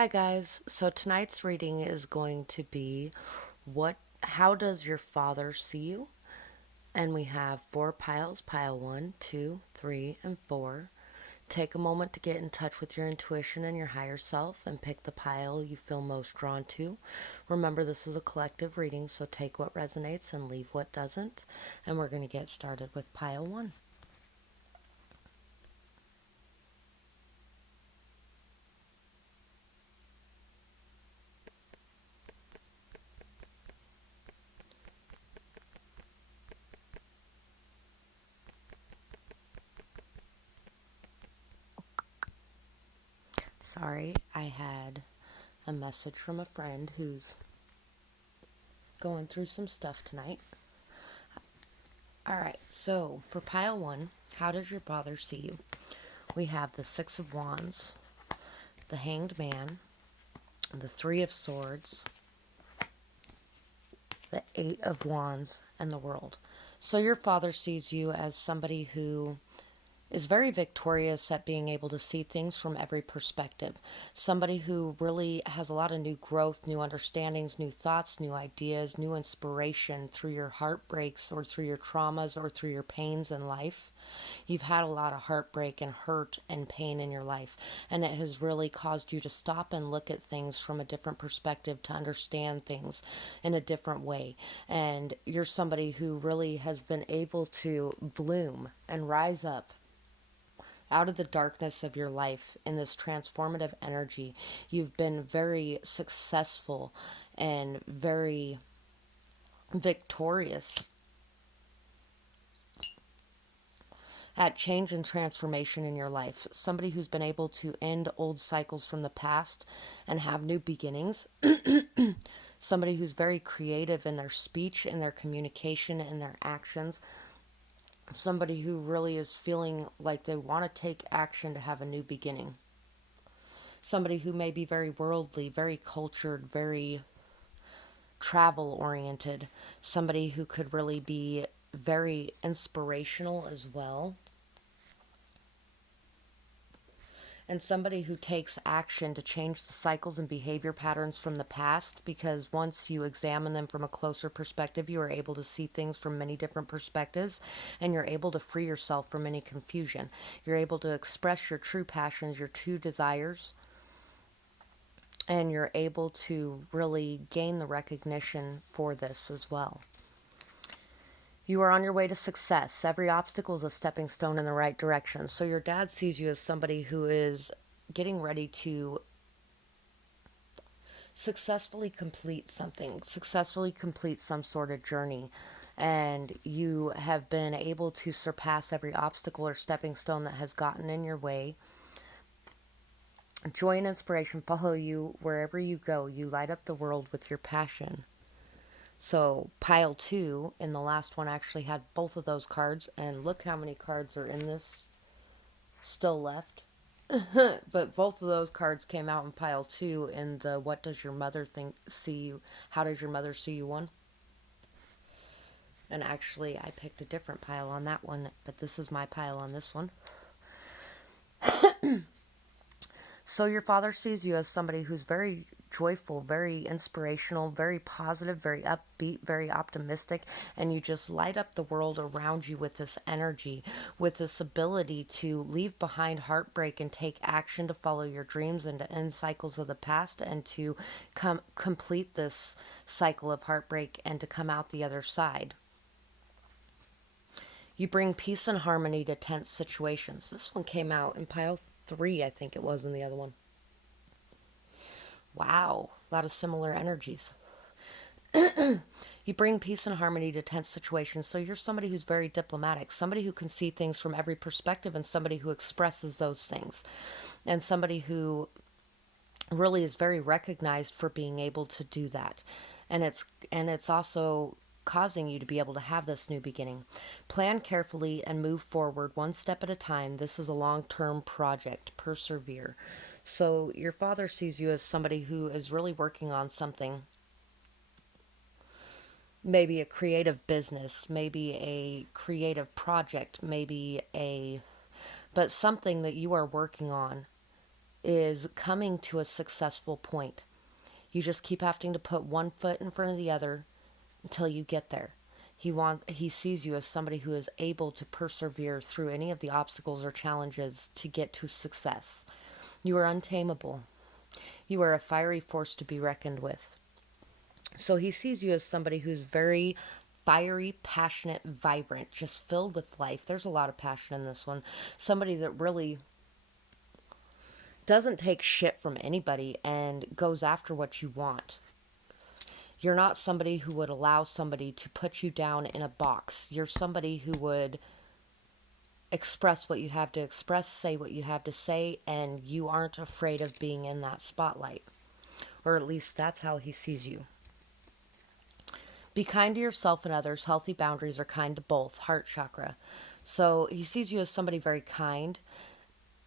Hi guys. So tonight's reading is going to be how does your father see you? And we have four piles, pile 1, 2, 3, and 4. Take a moment to get in touch with your intuition and your higher self and pick the pile you feel most drawn to. Remember, this is a collective reading, so take what resonates and leave what doesn't. And we're going to get started with pile 1. Sorry, I had a message from a friend who's going through some stuff tonight. All right, so for pile 1, how does your father see you? We have the Six of Wands, the Hanged Man, the Three of Swords, the Eight of Wands, and the World. So your father sees you as somebody who is very victorious at being able to see things from every perspective. Somebody who really has a lot of new growth, new understandings, new thoughts, new ideas, new inspiration through your heartbreaks or through your traumas or through your pains in life. You've had a lot of heartbreak and hurt and pain in your life, and it has really caused you to stop and look at things from a different perspective, to understand things in a different way. And you're somebody who really has been able to bloom and rise up out of the darkness of your life in this transformative energy. You've been very successful and very victorious at change and transformation in your life. Somebody who's been able to end old cycles from the past and have new beginnings. Somebody who's very creative in their speech, in their communication, in their actions. Somebody who really is feeling like they want to take action to have a new beginning. Somebody who may be very worldly, very cultured, very travel oriented. Somebody who could really be very inspirational as well. And somebody who takes action to change the cycles and behavior patterns from the past, because once you examine them from a closer perspective, you are able to see things from many different perspectives, and you're able to free yourself from any confusion. You're able to express your true passions, your true desires, and you're able to really gain the recognition for this as well. You are on your way to success. Every obstacle is a stepping stone in the right direction. So your dad sees you as somebody who is getting ready to successfully complete something, successfully complete some sort of journey. And you have been able to surpass every obstacle or stepping stone that has gotten in your way. Joy and inspiration follow you wherever you go. You light up the world with your passion. So pile 2 in the last one actually had both of those cards, and look how many cards are in this still left. But both of those cards came out in pile 2 in the what does your mother think see you, how does your mother see you one. And actually I picked a different pile on that one, but this is my pile on this one. So your father sees you as somebody who's very joyful, very inspirational, very positive, very upbeat, very optimistic, and you just light up the world around you with this energy, with this ability to leave behind heartbreak and take action to follow your dreams and to end cycles of the past and to complete this cycle of heartbreak and to come out the other side. You bring peace and harmony to tense situations. This one came out in pile 3, I think it was, in the other one. Wow, a lot of similar energies. You bring peace and harmony to tense situations. So you're somebody who's very diplomatic, somebody who can see things from every perspective, and somebody who expresses those things, and somebody who really is very recognized for being able to do that. And it's also causing you to be able to have this new beginning. Plan carefully and move forward one step at a time. This is a long-term project. Persevere. So your father sees you as somebody who is really working on something, maybe a creative business, maybe a creative project, maybe a but something that you are working on is coming to a successful point. You just keep having to put one foot in front of the other until you get there. He sees you as somebody who is able to persevere through any of the obstacles or challenges to get to success. You are untamable. You are a fiery force to be reckoned with. So he sees you as somebody who's very fiery, passionate, vibrant, just filled with life. There's a lot of passion in this one. Somebody that really doesn't take shit from anybody and goes after what you want. You're not somebody who would allow somebody to put you down in a box. You're somebody who would express what you have to express, say what you have to say, and you aren't afraid of being in that spotlight. Or at least that's how he sees you. Be kind to yourself and others. Healthy boundaries are kind to both. Heart chakra. So he sees you as somebody very kind,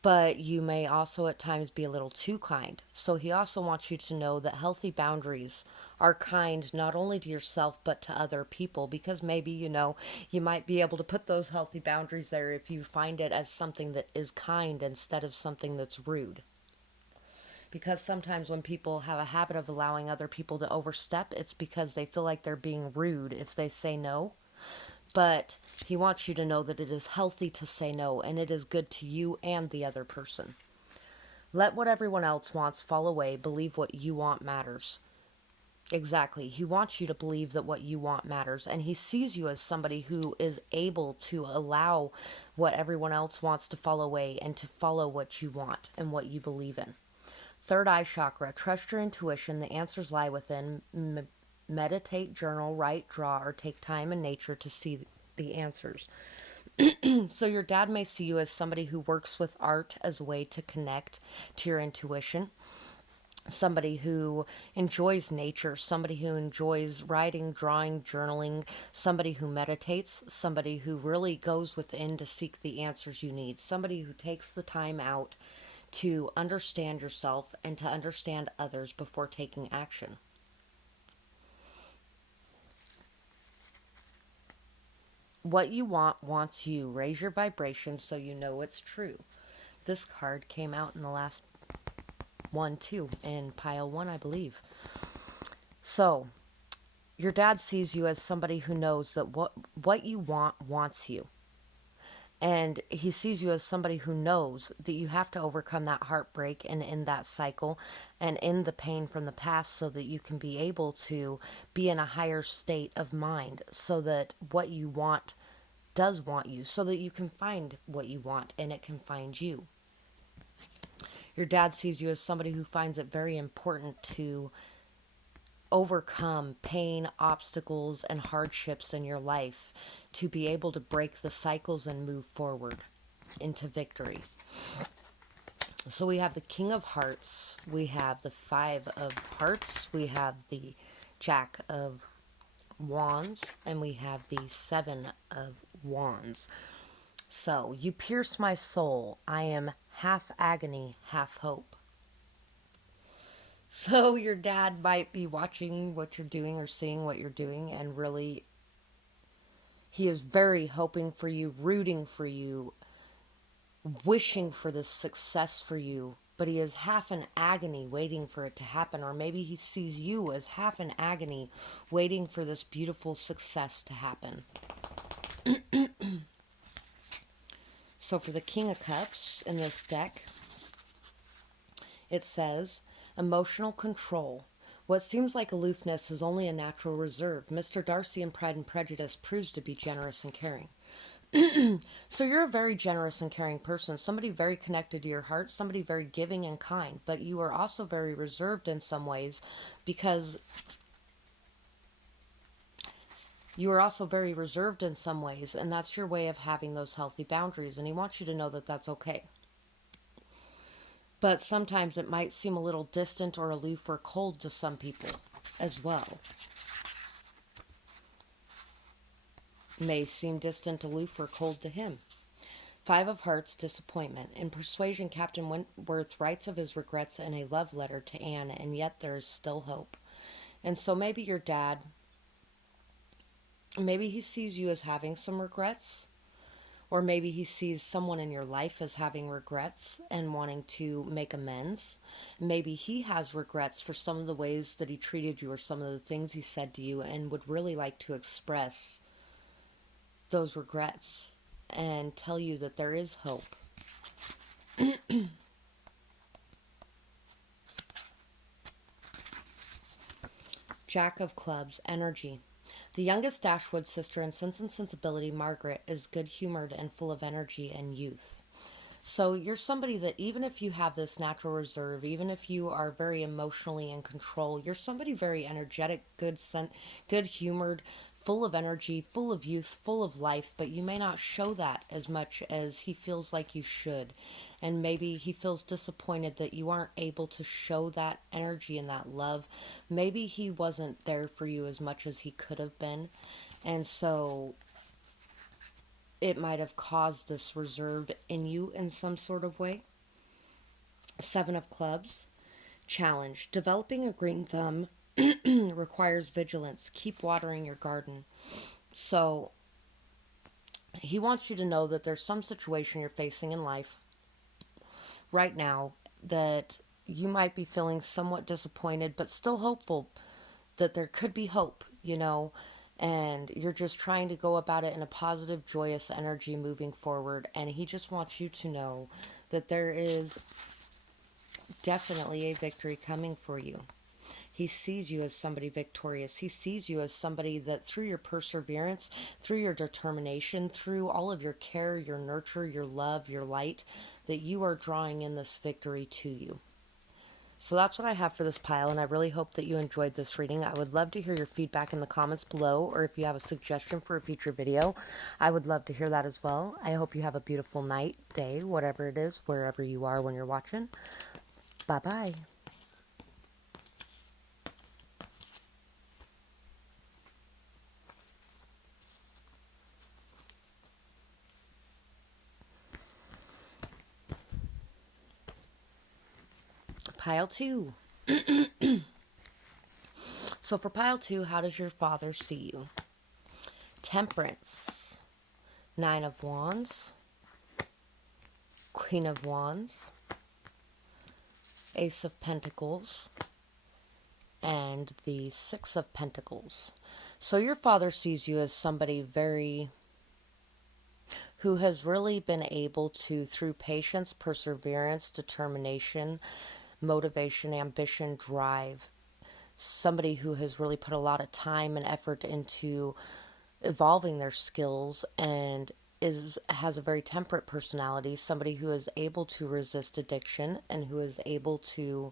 but you may also at times be a little too kind. So he also wants you to know that healthy boundaries are kind not only to yourself but to other people, because maybe, you might be able to put those healthy boundaries there if you find it as something that is kind instead of something that's rude. Because sometimes when people have a habit of allowing other people to overstep, it's because they feel like they're being rude if they say no. But he wants you to know that it is healthy to say no, and it is good to you and the other person. Let what everyone else wants fall away. Believe what you want matters. Exactly. He wants you to believe that what you want matters, and he sees you as somebody who is able to allow what everyone else wants to fall away and to follow what you want and what you believe in. Third eye chakra. Trust your intuition. The answers lie within. Meditate, journal, write, draw, or take time in nature to see the answers. So your dad may see you as somebody who works with art as a way to connect to your intuition. Somebody who enjoys nature, somebody who enjoys writing, drawing, journaling, somebody who meditates, somebody who really goes within to seek the answers you need, somebody who takes the time out to understand yourself and to understand others before taking action. What you want wants you. Raise your vibration so you know it's true. This card came out in the last one too, in pile one, I believe. So, your dad sees you as somebody who knows that what you want wants you. And he sees you as somebody who knows that you have to overcome that heartbreak and in that cycle and in the pain from the past so that you can be able to be in a higher state of mind so that what you want does want you, so that you can find what you want and it can find you. Your dad sees you as somebody who finds it very important to overcome pain, obstacles, and hardships in your life to be able to break the cycles and move forward into victory. So we have the King of Hearts, we have the Five of Hearts, we have the Jack of Wands, and we have the Seven of Wands. So, you pierce my soul. I am half agony, half hope. So, your dad might be watching what you're doing or seeing what you're doing, and really, he is very hoping for you, rooting for you, wishing for this success for you. But he is half in agony waiting for it to happen. Or maybe he sees you as half in agony waiting for this beautiful success to happen. So for the King of Cups in this deck, it says, emotional control. What seems like aloofness is only a natural reserve. Mr. Darcy in Pride and Prejudice proves to be generous and caring. So you're a very generous and caring person, somebody very connected to your heart, somebody very giving and kind, but you are also very reserved in some ways because you are also very reserved in some ways, and that's your way of having those healthy boundaries, and he wants you to know that that's okay. But sometimes it might seem a little distant or aloof or cold to some people as well. May seem distant, aloof, or cold to him. Five of Hearts, disappointment. In Persuasion, Captain Wentworth writes of his regrets in a love letter to Anne, and yet there is still hope. And so maybe your dad, maybe he sees you as having some regrets, Or maybe he sees someone in your life as having regrets and wanting to make amends. Maybe he has regrets for some of the ways that he treated you or some of the things he said to you and would really like to express those regrets and tell you that there is hope. Jack of Clubs, energy. The youngest Dashwood sister in Sense and Sensibility, Margaret, is good-humored and full of energy and youth. So you're somebody that even if you have this natural reserve, even if you are very emotionally in control, you're somebody very energetic, good-humored, full of energy, full of youth, full of life, but you may not show that as much as he feels like you should. And maybe he feels disappointed that you aren't able to show that energy and that love. Maybe he wasn't there for you as much as he could have been. And so it might have caused this reserve in you in some sort of way. Seven of Clubs, challenge. Developing a green thumb requires vigilance. Keep watering your garden. So he wants you to know that there's some situation you're facing in life right now that you might be feeling somewhat disappointed, but still hopeful that there could be hope, and you're just trying to go about it in a positive, joyous energy moving forward. And he just wants you to know that there is definitely a victory coming for you. He sees you as somebody victorious. He sees you as somebody that through your perseverance, through your determination, through all of your care, your nurture, your love, your light, that you are drawing in this victory to you. So that's what I have for this pile, and I really hope that you enjoyed this reading. I would love to hear your feedback in the comments below, or if you have a suggestion for a future video, I would love to hear that as well. I hope you have a beautiful night, day, whatever it is, wherever you are when you're watching. Bye-bye. Pile 2. So for pile 2, how does your father see you? Temperance. 9 of Wands. Queen of Wands. Ace of Pentacles. And the 6 of Pentacles. So your father sees you as somebody who has really been able to, through patience, perseverance, determination, motivation, ambition, drive, somebody who has really put a lot of time and effort into evolving their skills and has a very temperate personality, somebody who is able to resist addiction and who is able to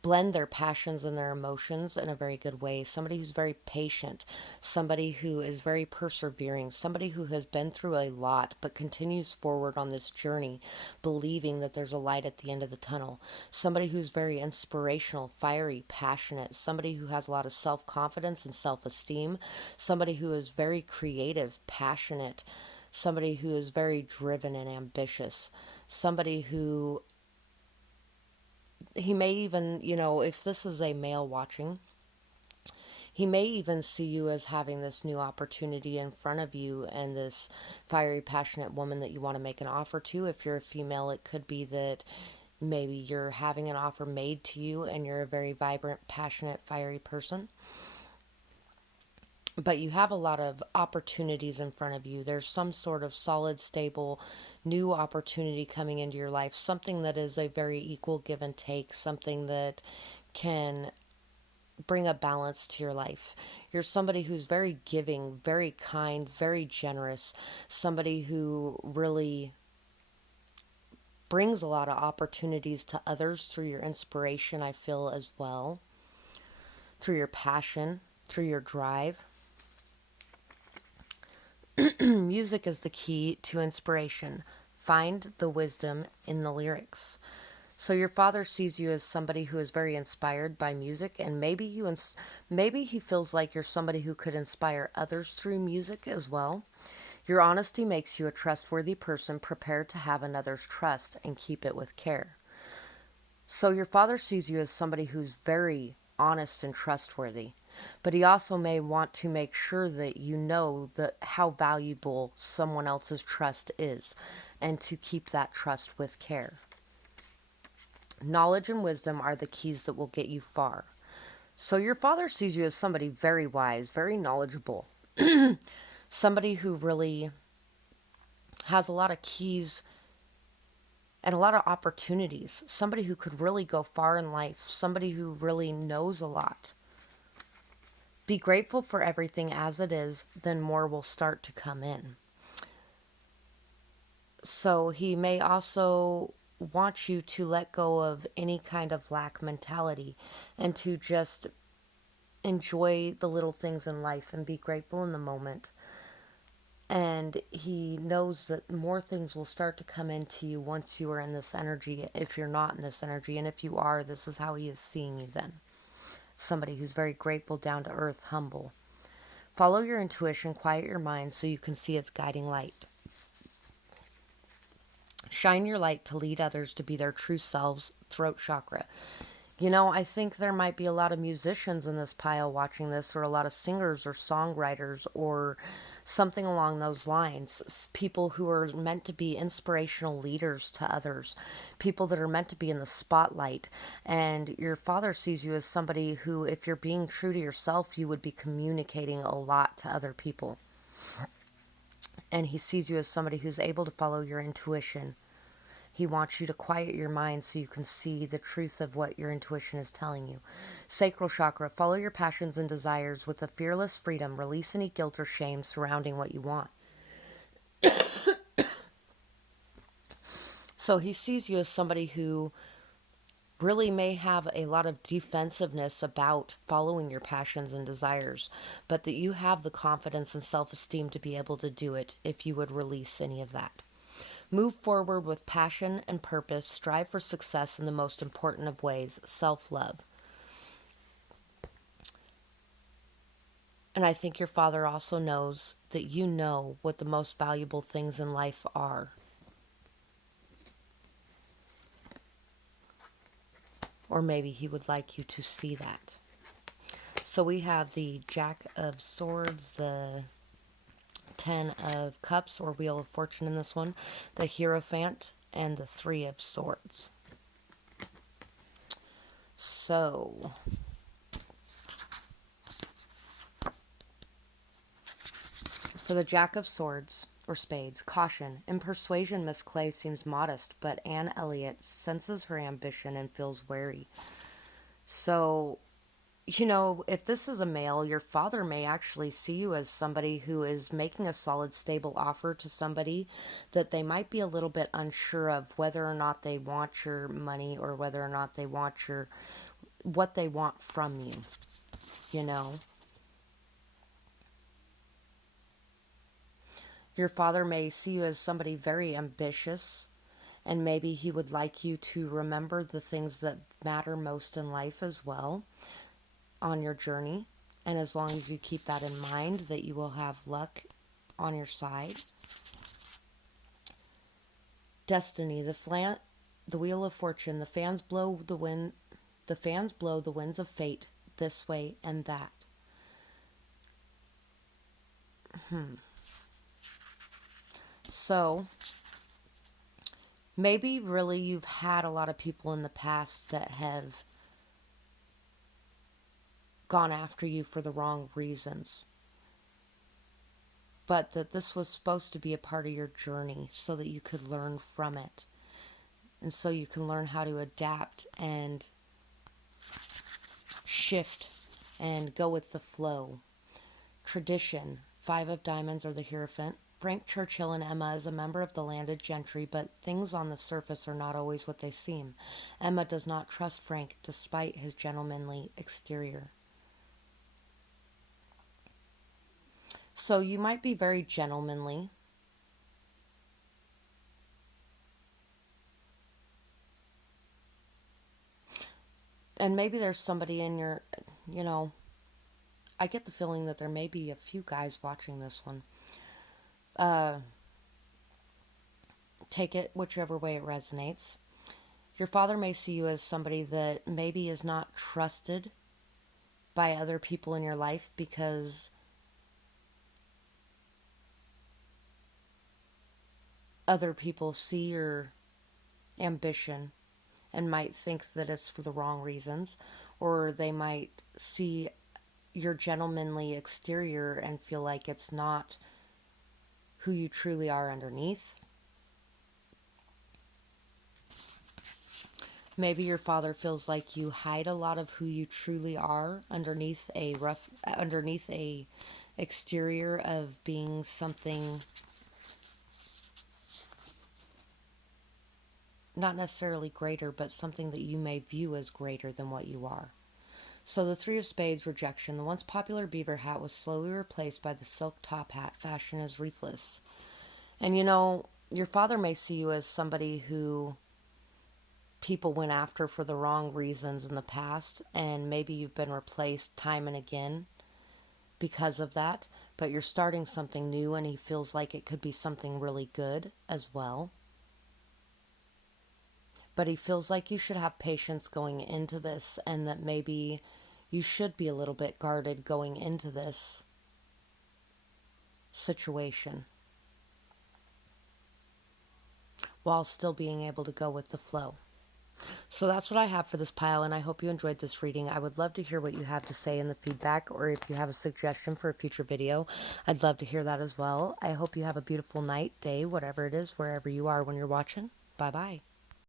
blend their passions and their emotions in a very good way. Somebody who's very patient, somebody who is very persevering, somebody who has been through a lot but continues forward on this journey, believing that there's a light at the end of the tunnel. Somebody who's very inspirational, fiery, passionate, somebody who has a lot of self-confidence and self-esteem, somebody who is very creative, passionate, somebody who is very driven and ambitious, somebody who he may even, if this is a male watching, he may even see you as having this new opportunity in front of you and this fiery, passionate woman that you want to make an offer to. If you're a female, it could be that maybe you're having an offer made to you and you're a very vibrant, passionate, fiery person. But you have a lot of opportunities in front of you. There's some sort of solid, stable, new opportunity coming into your life. Something that is a very equal give and take. Something that can bring a balance to your life. You're somebody who's very giving, very kind, very generous. Somebody who really brings a lot of opportunities to others through your inspiration, I feel, as well. Through your passion, through your drive. Music is the key to inspiration. Find the wisdom in the lyrics. So your father sees you as somebody who is very inspired by music, and maybe he feels like you're somebody who could inspire others through music as well. Your honesty makes you a trustworthy person, prepared to have another's trust and keep it with care. So your father sees you as somebody who's very honest and trustworthy. But he also may want to make sure that you know that how valuable someone else's trust is, and to keep that trust with care. Knowledge and wisdom are the keys that will get you far. So your father sees you as somebody very wise, very knowledgeable, somebody who really has a lot of keys and a lot of opportunities, somebody who could really go far in life, somebody who really knows a lot. Be grateful for everything as it is, then more will start to come in. So he may also want you to let go of any kind of lack mentality and to just enjoy the little things in life and be grateful in the moment. And he knows that more things will start to come into you once you are in this energy, if you're not in this energy. And if you are, this is how he is seeing you then. Somebody who's very grateful, down to earth, humble. Follow your intuition, quiet your mind so you can see its guiding light. Shine your light to lead others to be their true selves, throat chakra. You know, I think there might be a lot of musicians in this pile watching this, or a lot of singers or songwriters or something along those lines. People who are meant to be inspirational leaders to others, people that are meant to be in the spotlight. And your father sees you as somebody who, if you're being true to yourself, you would be communicating a lot to other people. And he sees you as somebody who's able to follow your intuition. He wants you to quiet your mind so you can see the truth of what your intuition is telling you. Sacral chakra, follow your passions and desires with a fearless freedom. Release any guilt or shame surrounding what you want. So he sees you as somebody who really may have a lot of defensiveness about following your passions and desires, but that you have the confidence and self-esteem to be able to do it if you would release any of that. Move forward with passion and purpose. Strive for success in the most important of ways, self-love. And I think your father also knows that you know what the most valuable things in life are. Or maybe he would like you to see that. So we have the Jack of Swords, the Ten of Cups, or Wheel of Fortune in this one, the Hierophant, and the Three of Swords. So, for the Jack of Swords, or Spades, caution. In persuasion, Miss Clay seems modest, but Anne Elliot senses her ambition and feels wary. So, you know, if this is a male, your father may actually see you as somebody who is making a solid, stable offer to somebody that they might be a little bit unsure of whether or not they want your money, or whether or not they want what they want from you, you know. Your father may see you as somebody very ambitious, and maybe he would like you to remember the things that matter most in life as well on your journey. And as long as you keep that in mind, that you will have luck on your side. Destiny, the wheel of fortune, the fans blow the winds of fate this way and that. So, maybe really you've had a lot of people in the past that have gone after you for the wrong reasons. But that this was supposed to be a part of your journey so that you could learn from it. And so you can learn how to adapt and shift and go with the flow. Tradition, Five of Diamonds, or the Hierophant. Frank Churchill and Emma is a member of the landed gentry, but things on the surface are not always what they seem. Emma does not trust Frank despite his gentlemanly exterior. So you might be very gentlemanly. And maybe there's somebody in your, you know, I get the feeling that there may be a few guys watching this one. Take it whichever way it resonates. Your father may see you as somebody that maybe is not trusted by other people in your life because other people see your ambition and might think that it's for the wrong reasons, or they might see your gentlemanly exterior and feel like it's not who you truly are underneath. Maybe your father feels like you hide a lot of who you truly are underneath a exterior of being something not necessarily greater, but something that you may view as greater than what you are. So the Three of Spades, rejection. The once popular beaver hat was slowly replaced by the silk top hat fashioned as wreathless. And your father may see you as somebody who people went after for the wrong reasons in the past, and maybe you've been replaced time and again because of that, but you're starting something new and he feels like it could be something really good as well. But he feels like you should have patience going into this, and that maybe you should be a little bit guarded going into this situation while still being able to go with the flow. So that's what I have for this pile, and I hope you enjoyed this reading. I would love to hear what you have to say in the feedback, or if you have a suggestion for a future video, I'd love to hear that as well. I hope you have a beautiful night, day, whatever it is, wherever you are when you're watching. Bye-bye.